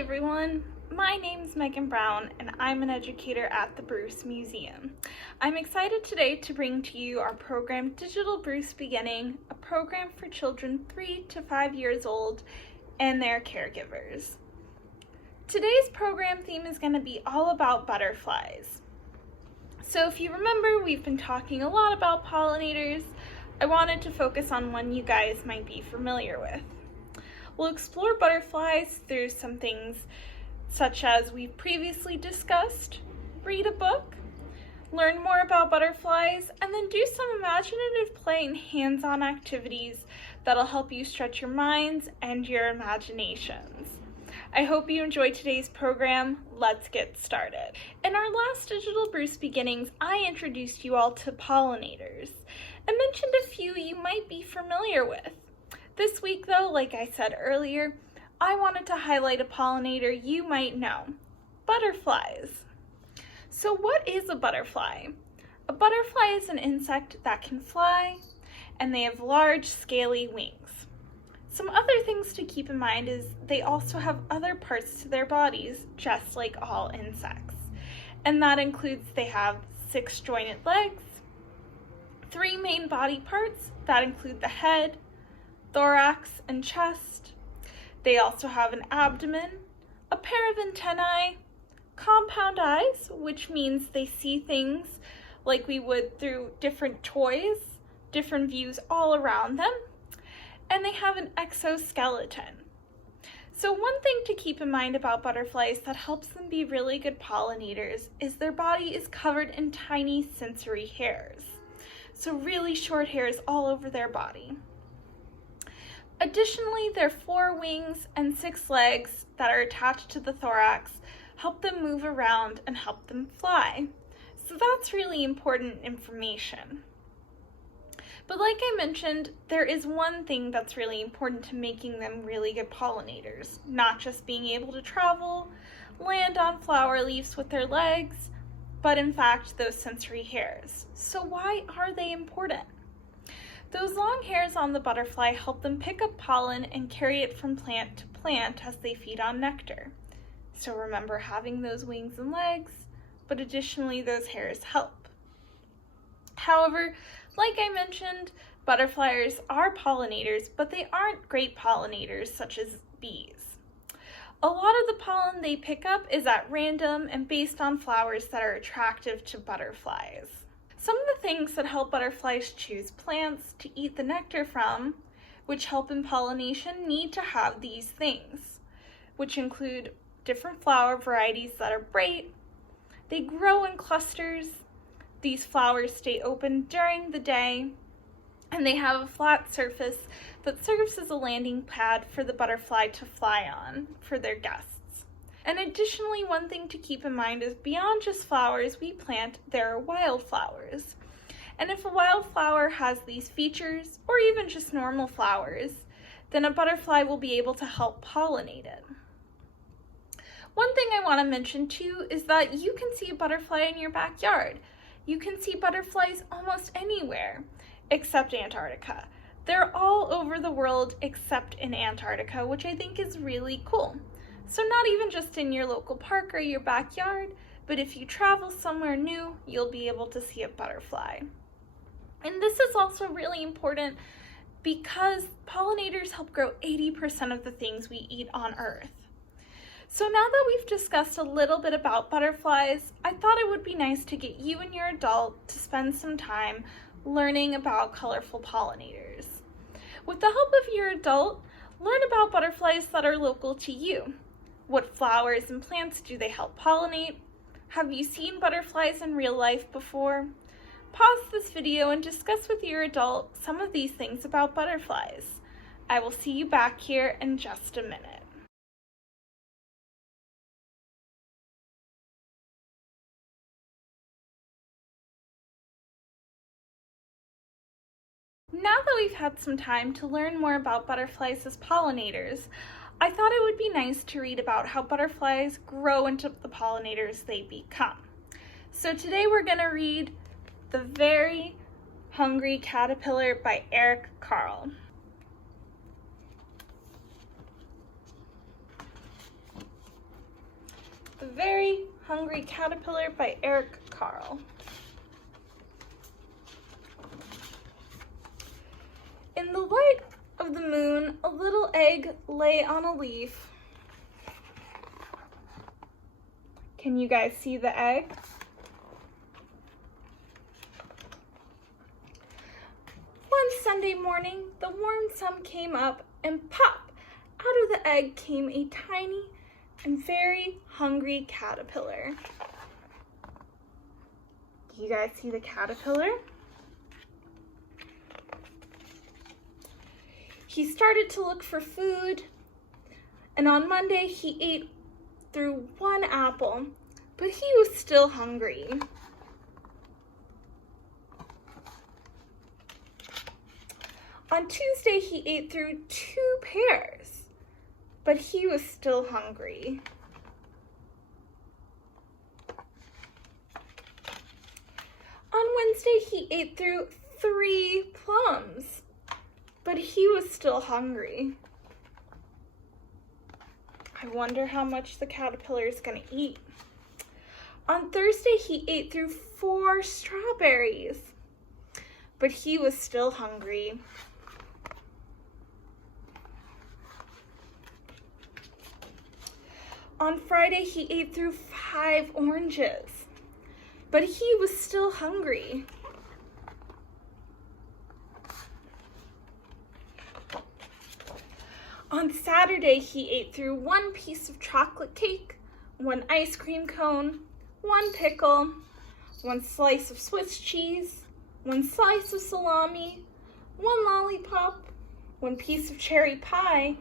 everyone, my name's Megan Brown and I'm an educator at the Bruce Museum. I'm excited today to bring to you our program Digital Bruce Beginning, a program for children 3 to 5 years old and their caregivers. Today's program theme is going to be all about butterflies. So if you remember, we've been talking a lot about pollinators. I wanted to focus on one you guys might be familiar with. We'll explore butterflies through some things such as we've previously discussed, read a book, learn more about butterflies, and then do some imaginative play and hands-on activities that'll help you stretch your minds and your imaginations. I hope you enjoyed today's program. Let's get started. In our last Digital Bruce Beginnings, I introduced you all to pollinators and mentioned a few you might be familiar with. This week though, like I said earlier, I wanted to highlight a pollinator you might know, butterflies. So what is a butterfly? A butterfly is an insect that can fly, and they have large scaly wings. Some other things to keep in mind is they also have other parts to their bodies, just like all insects. And that includes they have 6 jointed legs, 3 main body parts that include the head, thorax, and chest. They also have an abdomen, a pair of antennae, compound eyes, which means they see things like we would through different toys, different views all around them, and they have an exoskeleton. So one thing to keep in mind about butterflies that helps them be really good pollinators is their body is covered in tiny sensory hairs. So really short hairs all over their body. Additionally, their 4 wings and 6 legs that are attached to the thorax help them move around and help them fly. So that's really important information. But like I mentioned, there is one thing that's really important to making them really good pollinators, not just being able to travel, land on flower leaves with their legs, but in fact those sensory hairs. So why are they important? Those long hairs on the butterfly help them pick up pollen and carry it from plant to plant as they feed on nectar. So remember having those wings and legs, but additionally those hairs help. However, like I mentioned, butterflies are pollinators, but they aren't great pollinators such as bees. A lot of the pollen they pick up is at random and based on flowers that are attractive to butterflies. Some of the things that help butterflies choose plants to eat the nectar from, which help in pollination, need to have these things, which include different flower varieties that are bright. They grow in clusters. These flowers stay open during the day, and they have a flat surface that serves as a landing pad for the butterfly to fly on for their guests. And additionally, one thing to keep in mind is beyond just flowers we plant, there are wildflowers. And if a wildflower has these features, or even just normal flowers, then a butterfly will be able to help pollinate it. One thing I want to mention too is that you can see a butterfly in your backyard. You can see butterflies almost anywhere, except Antarctica. They're all over the world except in Antarctica, which I think is really cool. So not even just in your local park or your backyard, but if you travel somewhere new, you'll be able to see a butterfly. And this is also really important because pollinators help grow 80% of the things we eat on Earth. So now that we've discussed a little bit about butterflies, I thought it would be nice to get you and your adult to spend some time learning about colorful pollinators. With the help of your adult, learn about butterflies that are local to you. What flowers and plants do they help pollinate? Have you seen butterflies in real life before? Pause this video and discuss with your adult some of these things about butterflies. I will see you back here in just a minute. Now that we've had some time to learn more about butterflies as pollinators, I thought it would be nice to read about how butterflies grow into the pollinators they become. So today we're going to read The Very Hungry Caterpillar by Earl Carle. The Very Hungry Caterpillar by Earl Carle. In the light of the moon, a little egg lay on a leaf. Can you guys see the egg? One Sunday morning, the warm sun came up, and pop, out of the egg came a tiny and very hungry caterpillar. Do you guys see the caterpillar? He started to look for food, and on Monday he ate through one apple, but he was still hungry. On Tuesday he ate through 2 pears, but he was still hungry. On Wednesday, he ate through 3 plums, but he was still hungry. I wonder how much the caterpillar is going to eat. On Thursday, he ate through 4 strawberries, but he was still hungry. On Friday, he ate through 5 oranges, but he was still hungry. On Saturday, he ate through 1 piece of chocolate cake, 1 ice cream cone, 1 pickle, 1 slice of Swiss cheese, 1 slice of salami, 1 lollipop, 1 piece of cherry pie,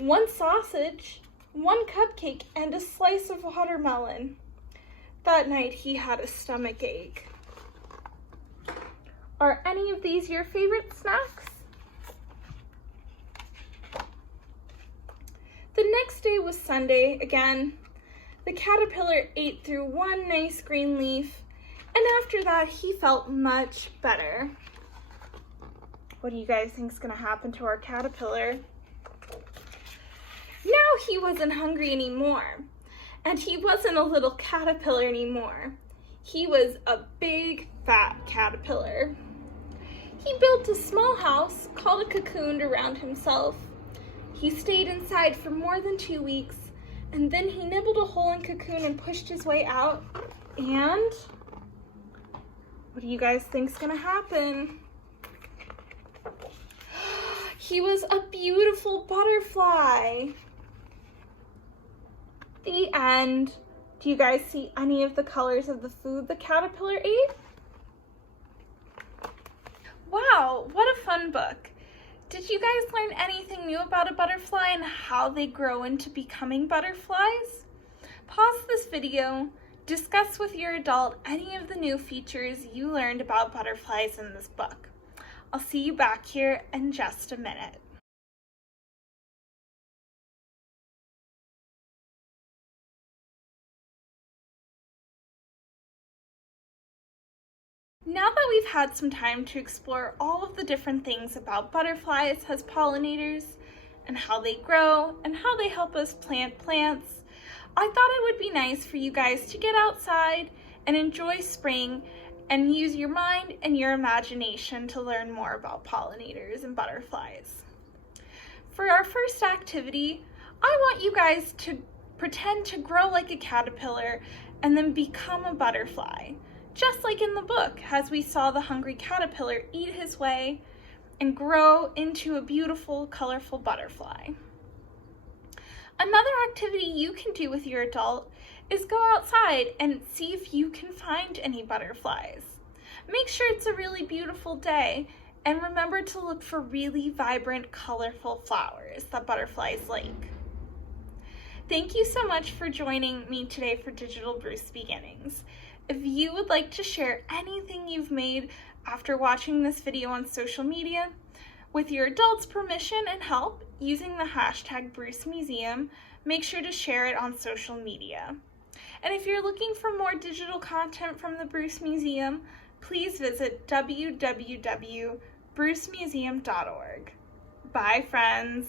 1 sausage, 1 cupcake, and a slice of watermelon. That night he had a stomach ache. Are any of these your favorite snacks? The next day was Sunday again. The caterpillar ate through 1 nice green leaf, and after that he felt much better. What do you guys think is going to happen to our caterpillar? Now he wasn't hungry anymore, and he wasn't a little caterpillar anymore. He was a big, fat caterpillar. He built a small house called a cocoon around himself. He stayed inside for more than 2 weeks, and then he nibbled a hole in cocoon and pushed his way out. And what do you guys think is going to happen? He was a beautiful butterfly. The end. Do you guys see any of the colors of the food the caterpillar ate? Wow, what a fun book. Did you guys learn anything new about a butterfly and how they grow into becoming butterflies? Pause this video, discuss with your adult any of the new features you learned about butterflies in this book. I'll see you back here in just a minute. Now that we've had some time to explore all of the different things about butterflies as pollinators and how they grow and how they help us plant plants, I thought it would be nice for you guys to get outside and enjoy spring and use your mind and your imagination to learn more about pollinators and butterflies. For our first activity, I want you guys to pretend to grow like a caterpillar and then become a butterfly. Just like in the book, as we saw the hungry caterpillar eat his way and grow into a beautiful, colorful butterfly. Another activity you can do with your adult is go outside and see if you can find any butterflies. Make sure it's a really beautiful day, and remember to look for really vibrant, colorful flowers that butterflies like. Thank you so much for joining me today for Digital Bruce Beginnings. If you would like to share anything you've made after watching this video on social media, with your adult's permission and help, using the hashtag #BruceMuseum, make sure to share it on social media. And if you're looking for more digital content from the Bruce Museum, please visit www.brucemuseum.org. Bye, friends.